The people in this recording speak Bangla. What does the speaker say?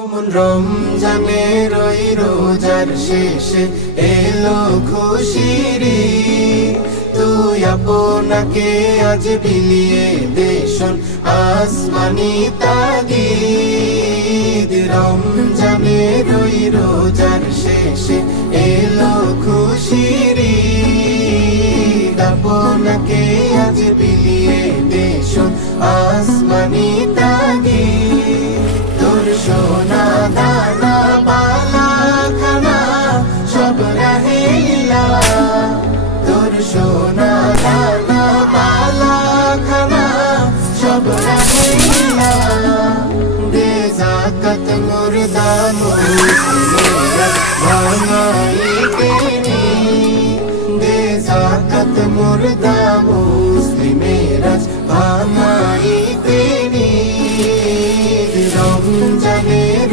ওমন রমজানের ওই রোজার শেষে এলো খুশির ঈদ। তুই আপনাকে আজ বিলিয়ে দেশন আসমানি তাগিদ। রমজানের ওই রোজার শেষে এলো খুশির ঈদ। আপনাকে আজ বিলিয়ে দেশন আসমানি তাগিদ। তোর সোনা দানা বালা খানা সব রাহেলা, তোর সোনা দানা বালা খানা সব রাহেলা। দে যাকাত মুর্দা মুসলিমেরা ভাঙাইতে নি, দে যাকাত মুর্দা মুসলিমেরা ভাঙাইতে নি। রমজানের